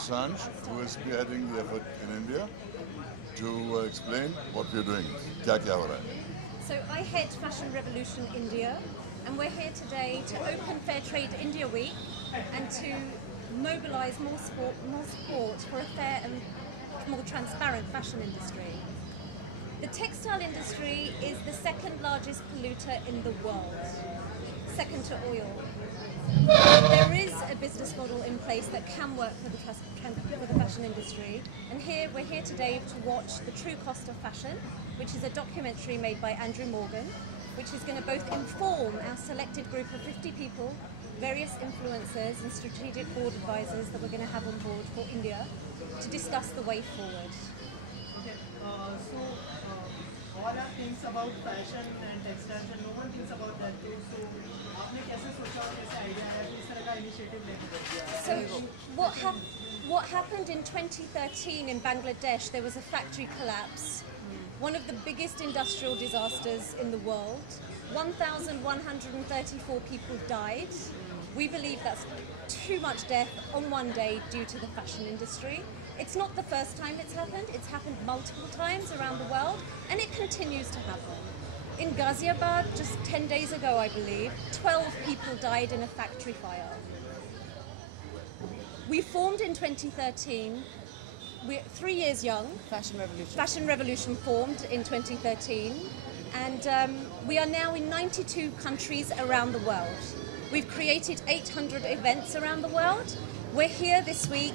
Dusanj, who is spearheading the effort in India, to explain what we're doing. Kya ho raha hai? So I head Fashion Revolution India, and we're here today to open Fair Trade India Week and to mobilise more support for a fair and more transparent fashion industry. The textile industry is the second largest polluter in the world, second to oil. There is a business model in place that can work for the fashion industry, and we're here today to watch The True Cost of Fashion, which is a documentary made by Andrew Morgan, which is going to both inform our selected group of 50 people, various influencers and strategic board advisors that we're going to have on board for India to discuss the way forward. Okay, all are things about fashion and textiles and no one thinks about that too. So आपने कैसे सोचा और कैसे idea आया कि इस तरह का इनिशिएटिव लेके? So what happened in 2013 in Bangladesh, there was a factory collapse, one of the biggest industrial disasters in the world. 1,134 people died. We believe that's too much death on one day due to the fashion industry. It's not the first time it's happened multiple times around the world, and it continues to happen. In Ghaziabad, just 10 days ago, I believe, 12 people died in a factory fire. We formed in 2013, we're 3 years young. Fashion Revolution formed in 2013, and we are now in 92 countries around the world. We've created 800 events around the world. We're here this week,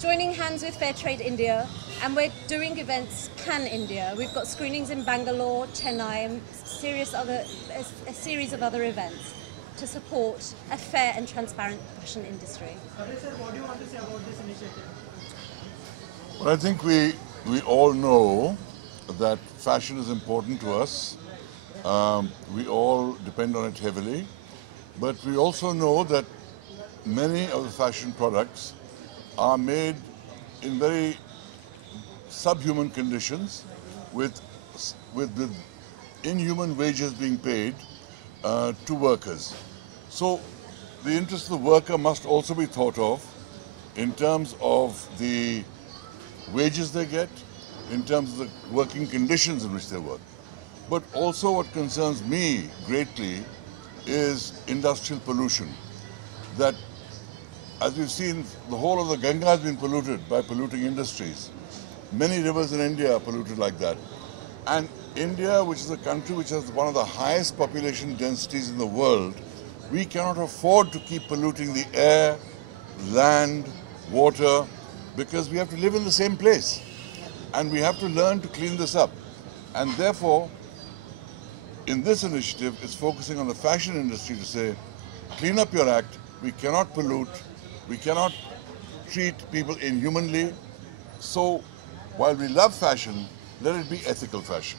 joining hands with Fair Trade India, and we're doing events Can India. We've got screenings in Bangalore, Chennai, and a series of other events to support a fair and transparent fashion industry. Kabir sir, what do you want to say about this initiative? Well, I think we all know that fashion is important to us. We all depend on it heavily. But we also know that many of the fashion products are made in very subhuman conditions with inhuman wages being paid to workers. So the interest of the worker must also be thought of in terms of the wages they get, in terms of the working conditions in which they work. But also what concerns me greatly is industrial pollution. That, as we've seen, the whole of the Ganga has been polluted by polluting industries. Many rivers in India are polluted like that. And India, which is a country which has one of the highest population densities in the world, we cannot afford to keep polluting the air, land, water, because we have to live in the same place. And we have to learn to clean this up. And therefore, in this initiative, it's focusing on the fashion industry to say, clean up your act. We cannot pollute. We cannot treat people inhumanly. So, while we love fashion, let it be ethical fashion.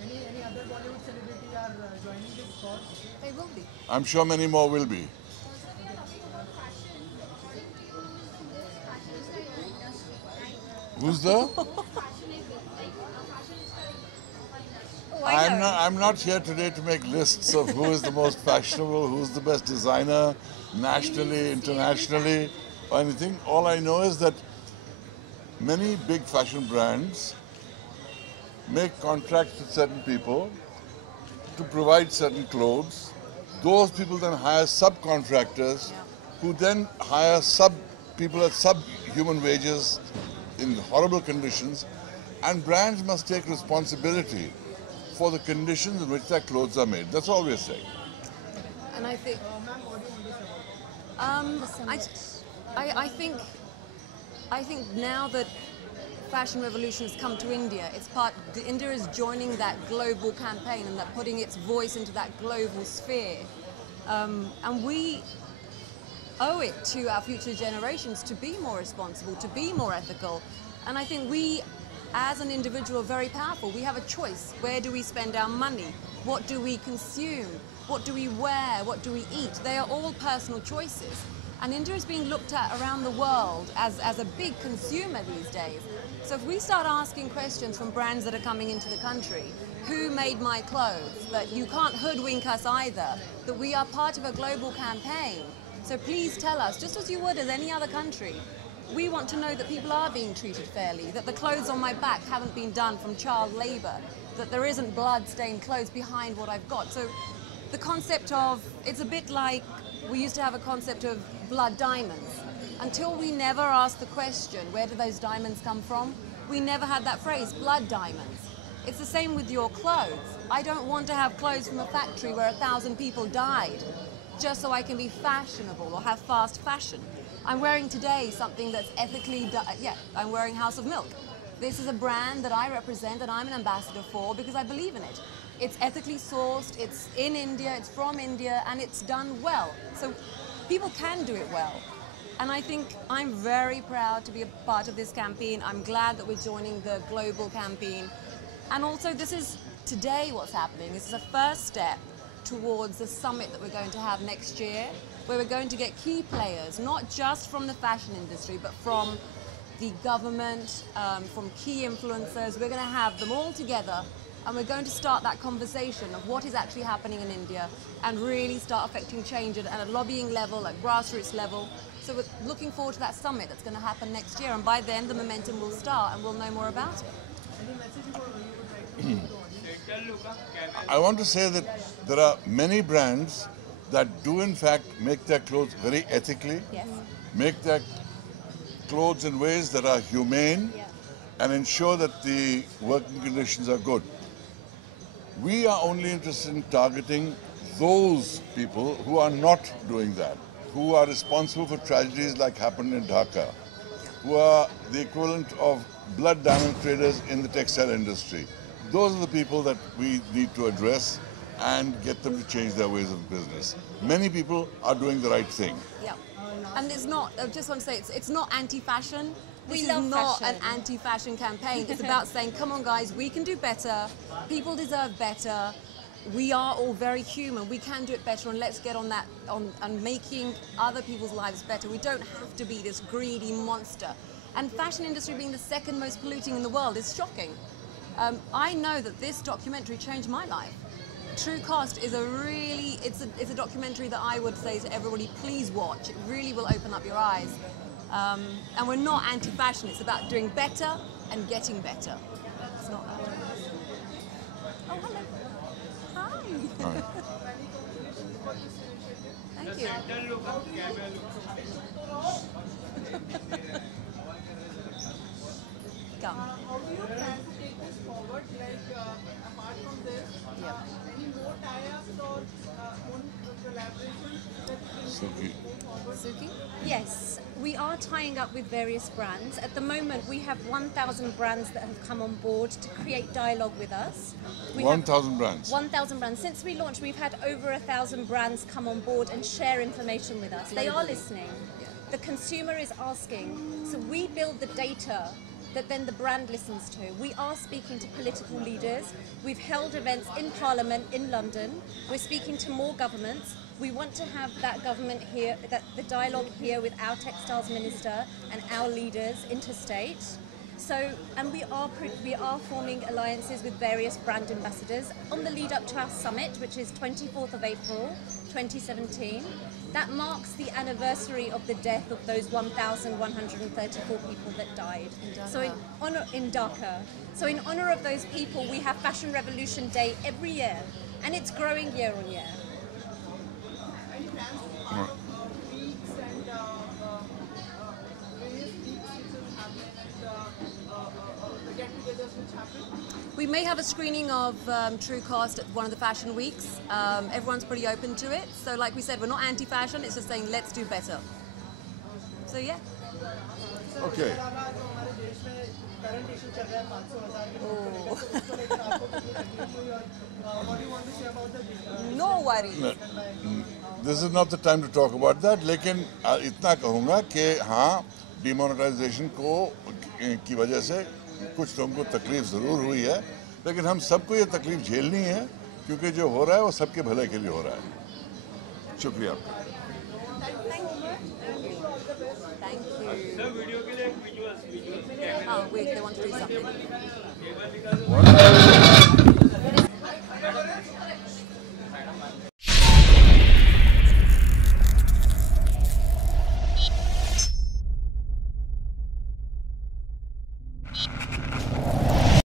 Any other Bollywood celebrity are joining this cause? They will be. I'm sure many more will be. Who's the? I'm not here today to make lists of who is the most fashionable, who's the best designer, nationally, internationally, or anything. All I know is that many big fashion brands make contracts with certain people to provide certain clothes. Those people then hire subcontractors who then hire people at subhuman wages in horrible conditions, and brands must take responsibility for the conditions in which their clothes are made. That's all we're saying. And I think, I think now that Fashion Revolution has come to India, India is joining that global campaign and that putting its voice into that global sphere. And we owe it to our future generations to be more responsible, to be more ethical. And I think we, as an individual, are very powerful. We have a choice. Where do we spend our money? What do we consume? What do we wear? What do we eat? They are all personal choices. And India is being looked at around the world as a big consumer these days. So if we start asking questions from brands that are coming into the country, who made my clothes? That you can't hoodwink us either, that we are part of a global campaign. So please tell us, just as you would as any other country, we want to know that people are being treated fairly, that the clothes on my back haven't been done from child labour, that there isn't blood-stained clothes behind what I've got. So the concept of, it's a bit like we used to have a concept of blood diamonds. Until we never asked the question, where do those diamonds come from? We never had that phrase, blood diamonds. It's the same with your clothes. I don't want to have clothes from a factory where 1,000 people died just so I can be fashionable or have fast fashion. I'm wearing today something that's ethically, I'm wearing House of Milk. This is a brand that I represent and I'm an ambassador for because I believe in it. It's ethically sourced, it's in India, it's from India, and it's done well. So people can do it well. And I think I'm very proud to be a part of this campaign. I'm glad that we're joining the global campaign. And also this is today what's happening. This is a first step towards the summit that we're going to have next year, where we're going to get key players, not just from the fashion industry, but from the government, from key influencers. We're going to have them all together and we're going to start that conversation of what is actually happening in India and really start affecting change at a lobbying level, at grassroots level. So we're looking forward to that summit that's going to happen next year, and by then the momentum will start and we'll know more about it. I want to say that there are many brands that do in fact make their clothes very ethically, Yes. make their clothes in ways that are humane, Yeah. and ensure that the working conditions are good. We are only interested in targeting those people who are not doing that, who are responsible for tragedies like happened in Dhaka, who are the equivalent of blood diamond traders in the textile industry. Those are the people that we need to address and get them to change their ways of business. Many people are doing the right thing. Yeah. And it's not, I just want to say, it's not anti-fashion. This We is love not fashion. an anti-fashion campaign. It's about saying, come on guys, we can do better. People deserve better. We are all very human. We can do it better, and let's get on that, on making other people's lives better. We don't have to be this greedy monster. And fashion industry being the second most polluting in the world is shocking. I know that this documentary changed my life. True Cost is it's a documentary that I would say to everybody, please watch. It really will open up your eyes. And we're not anti-fashion, it's about doing better and getting better. It's not that. Oh, hello. Hi. Right. Thank you. Come. How do you plan to take this forward? Like, apart from this, any more tie-ups or own collaborations that you can Suki. move forward? Suki? Yes, we are tying up with various brands. At the moment, we have 1,000 brands that have come on board to create dialogue with us. We have 1,000 brands. 1,000 brands. Since we launched, we've had over 1,000 brands come on board and share information with us. They are listening. The consumer is asking. So we build the data that then the brand listens to. We are speaking to political leaders. We've held events in Parliament in London. We're speaking to more governments. We want to have that government here, the dialogue here with our textiles minister and our leaders interstate. So, and we are forming alliances with various brand ambassadors on the lead up to our summit, which is 24th of April 2017. That marks the anniversary of the death of those 1,134 people that died. So in Dhaka. So in honor of those people, we have Fashion Revolution Day every year, and it's growing year on year. Any plans to part of weeks and various weeks which will happen and the get-togethers which happen? We may have a screening of True Cost at one of the fashion weeks. Everyone's pretty open to it. So like we said, we're not anti-fashion, it's just saying let's do better. So yeah. Okay. हमारे देश में current issue चल रहा है 500,000 के note को लेकर उसको लेकर आपको कितनी तकलीफ हुई और what do you want to say about the No worries. This is not the time to talk about that, लेकिन इतना कहूँगा कि हाँ, डिमोनेटाइजेशन की वजह से कुछ लोगों को तकलीफ ज़रूर हुई है, लेकिन हम सबको ये तकलीफ झेलनी है, क्योंकि जो हो रहा है वो सबके भले के लिए हो रहा है। शुक्रिया आपका। Thank you. Oh, wait, they want to do something. What?